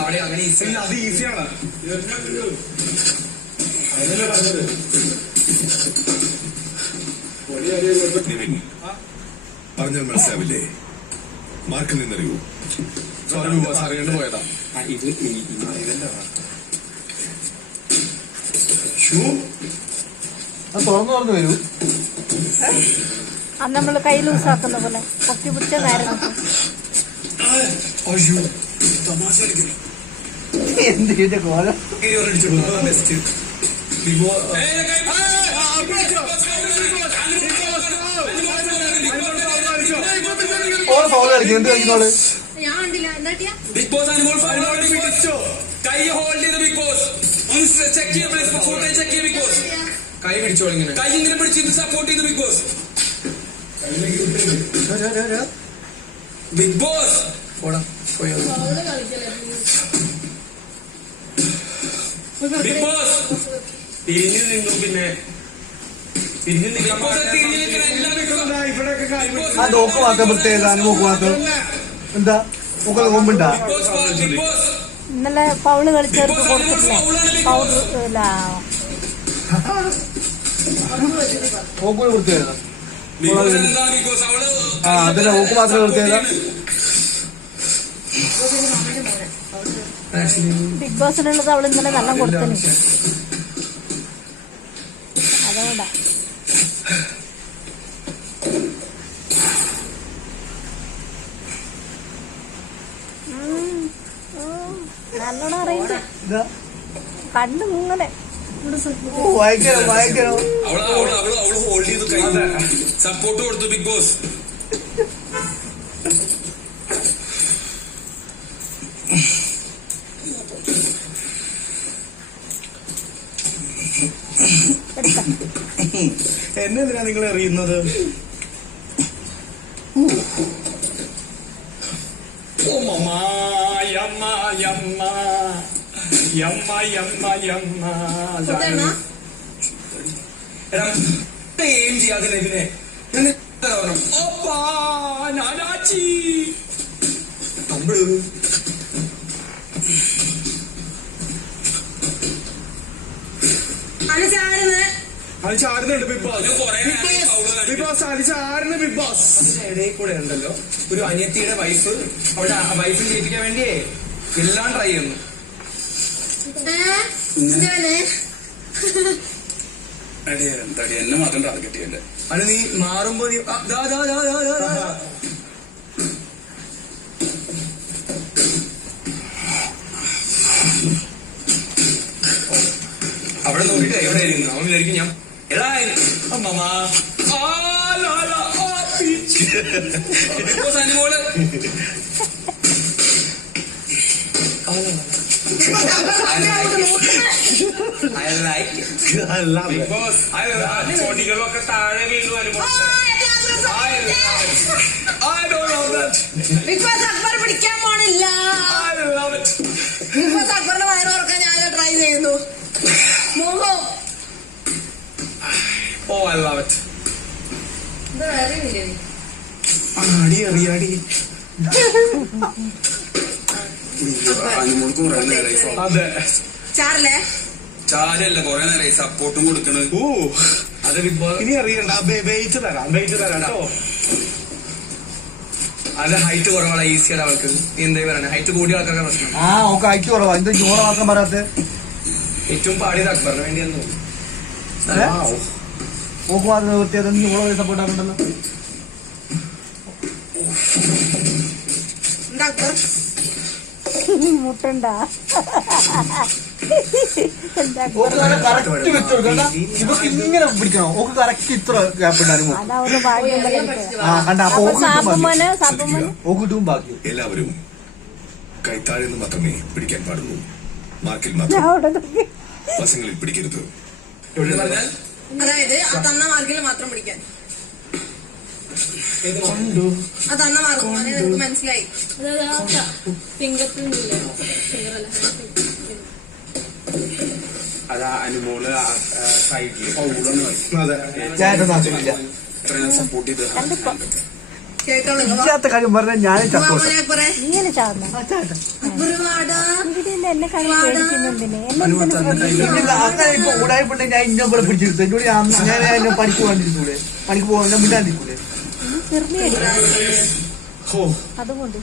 അവിടെ അങ്ങനെ അത് ഈസിയാണ്. പറഞ്ഞാൽ മനസ്സിലാവില്ലേ? മാർക്കിൽ നിന്നറിയൂ. അറിയേണ്ട പോയതാ. ഇത് തുറന്നു വരൂ. അത് നമ്മള് കൈ ലൂസാക്കുന്ന പോലെ പൊക്കി പിടിച്ച നേരം എന്തിന്റെ കോലം. ഫൗൾ കളിക്കും. എന്ത് കളിക്കുന്നോള്? ബിഗ് ബോസ് കൈ ഹോൾഡ് ചെയ്ത് ബിഗ് ബോസ് ഒന്ന് ചെക്ക് ചെയ്യാൻ ഫോട്ടോ ചെക്ക് ചെയ്യാം. ബിഗ് ബോസ് കൈ പിടിച്ചോളൂ. ഇങ്ങനെ കൈ ഇങ്ങനെ പിടിച്ച് സപ്പോർട്ട് ചെയ്ത് Bigg Boss. Bigg Boss Bigg Boss തിരിഞ്ഞു നിന്നു. പിന്നെ തിരിഞ്ഞു ബിഗ് ബോസ് തിരിഞ്ഞു നിൽക്കുന്ന എല്ലാ ആ നോക്ക് മാത്രം പ്രത്യേകത. നോക്ക് മാത്രം എന്താ ഒക്കെ നോമ്പുണ്ടാ. ബിഗ് ബോസ് ഇന്നലെ പൗള് കളിച്ചവർക്ക് കൊടുത്തിട്ടില്ല. പൗഡർ നോക്ക് പ്രത്യേകത. ബിഗ് ബോസ് എന്താ ബിഗ് ബോസ് അവള് ആ അതല്ല നോക്ക് മാത്രം പ്രത്യേകത. ബിഗ് ബോസിനുള്ളത് അവള് ഇന്നലെ നല്ല കൊടുത്തിന്. അതുകൊണ്ടാ നല്ലോണം അറിയില്ല. കണ്ടു ഇങ്ങനെ വായിക്കണം വായിക്കണം. അവള് ഹോൾഡ് ചെയ്ത് കൈ സപ്പോർട്ട് കൊടുത്തു ബിഗ് ബോസ്. എന്നെന്തിനാ നിങ്ങൾ അറിയുന്നത്? ഓ മമ്മ യമ്മ യമ്മ യമ്മ യമ്മ യമ്മ എയിം ചെയ്യാതില്ല ഇതിനെ. ഓപ്പാ നാനാച്ചി നമ്മള് അത് ചാടുന്നുണ്ട് ബിഗ് ബോസ്. ബിഗ് ബോസ് അത് ചാടുന്നു. ബിഗ് ബോസ് ഇടയിൽ കൂടെ ഉണ്ടല്ലോ ഒരു അനിയത്തിയുടെ വൈഫ് അവിടെ വൈഫിൽ ജയിപ്പിക്കാൻ വേണ്ടിയേ എല്ലാം ട്രൈ ചെയ്യുന്നു. എന്താടി എന്നെ മാത്രം ടാർഗറ്റ് ചെയ്യല്ലേ? അത് നീ മാറുമ്പോ നീ അവിടെ നോക്കിട്ട് എവിടെ ആയിരുന്നു അവൻ വിചാരിക്കും ഞാൻ അനുമോള് പൊടികളൊക്കെ താഴെ വീണു. അക്ബർ പിടിക്കാൻ പോണില്ല. അക്ബറിന്റെ വയറുറക്കാൻ ഞാൻ ട്രൈ ചെയ്യുന്നു. മോഹം ഓ ഐ ലവ് ഇറ്റ്. അടി അറിയാടി. അനുമോൾക്ക് കുറെ നേരം. അതെ ചാറില്ലേ ചാരല്ല കൊറേ നേരമായി സപ്പോർട്ടും കൊടുക്കണത്. ഓ അത് ബിഗ് ബോസ് ഇനി അറിയണ്ട. വെയിറ്റ് തരാം കേട്ടോ. അത് ഹൈറ്റ് കുറവാണ്. ഈസിയാണ് അവൾക്ക്. എന്താ പറയണേ ഹൈറ്റ് കൂടിയ ആൾക്കാർക്ക് പ്രശ്നം. ആ ഓക്കെ അയച്ചു കുറവാ. എന്ത് ചോറ് മാത്രം പറയാത്ത. ഏറ്റവും പാടിയത് അക്ബറിന് വേണ്ടിയെന്ന് തോന്നുന്നു. ഓക്ക് മാത്രം നിർത്തിയത് ചോറ് സപ്പോർട്ട് ആക്കണ്ടല്ലോ. എന്താ അക്ബർ മുട്ടണ്ട കറക്റ്റ് വെച്ചോടുക്കണ്ട. ഇവക്ക് ഇങ്ങനെ പിടിക്കണോ? ഓക്ക് കറക്റ്റ് ഇത്ര ഗ്യാപ്പ് ഉണ്ടായിരുന്നു. അതവര് ഭാഗ്യം ആ കണ്ട. അപ്പൊ സാബുമോന് ഓക്ക് ഇട്ടും ബാക്കി. എല്ലാവരും കൈത്താഴെന്ന് മാത്രമേ പിടിക്കാൻ പാടുള്ളൂ. മാർക്കിൽ മാത്രം. വശങ്ങളിൽ പിടിക്കരുത്. പറഞ്ഞാൽ അതായത് ആ തന്ന മാർക്കിൽ മാത്രം പിടിക്കാൻ. ആ തന്ന മാർക്ക് എനിക്ക് മനസ്സിലായി. അതാ അനുമോള് സൈഡില് ചേട്ടൻ നാശമില്ല. ഇത്രയും സപ്പോർട്ട് ചെയ്ത് കേട്ടോളൂ ഇല്ലാത്ത കാര്യം പറഞ്ഞാൽ ഞാനേ ചത്തോട്ടെ. ഇങ്ങനെ ചാടുന്ന എന്നെ കാണും പേടിക്കുന്നുണ്ടിന് എന്നെ അങ്ങനെ ഇപ്പൊ ഉടായ്പുണ്ടെങ്കിൽ ഞാൻ ഇന്ന പോലെ പിടിച്ചിരുത്തു. എന്നോട് ഞാൻ എന്നെ പണിക്ക് പോകാണ്ടിരിക്കൂടെ, പണിക്ക് പോകാൻ മിണ്ടാണ്ടിരിക്കൂടെ. ചെറുമിയടി അതുകൊണ്ട്